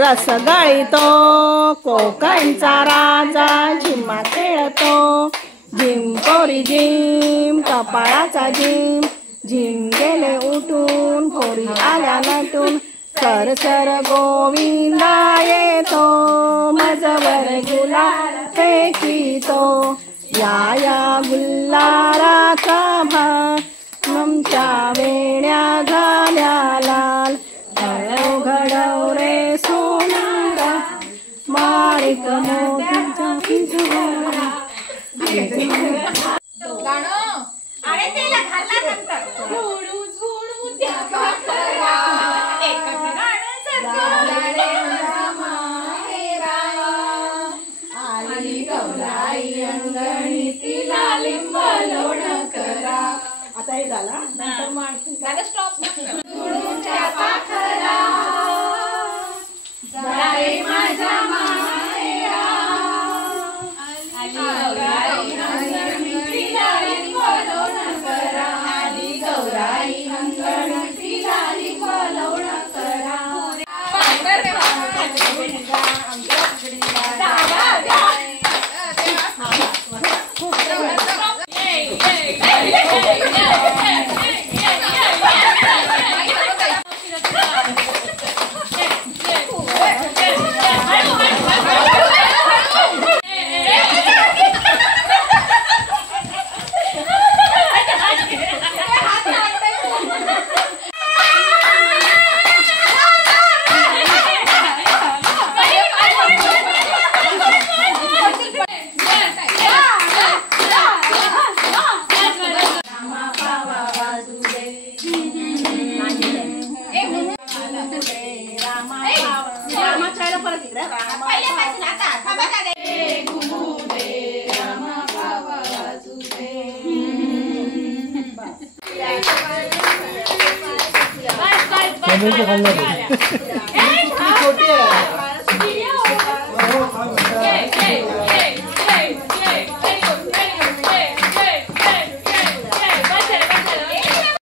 रस गळीतो कोकणचा राजा झिम्मा खेळतो झिम पोरी झिम कपाळाचा झिम झिम गेले उठून पोरी आल्या नटून सर सर गोविंदा येतो मजवर गुलाल फेकितो या गुल्हाराचा भार आमच्या वेण्या झाल्या लाल घडव रे सोनारा मारिक मोतीचा पिंजरा गाणं अरे तेला घालला नंतर झुडू झुडू त्या पाखरा एकच गाणं सगळे माहेरा आली गौराई अंगणी तिला लिंब लोण करा. आता हे झाला नंतर मग आणखी गाणं स्टॉप झुडू त्या पाखरा जाळे माझ्या माहेरा आली गौराई अंगणी तिला लिंब लोण करा. आली गौराई अंगणी तिला लिंब लोण करा. खाल्लं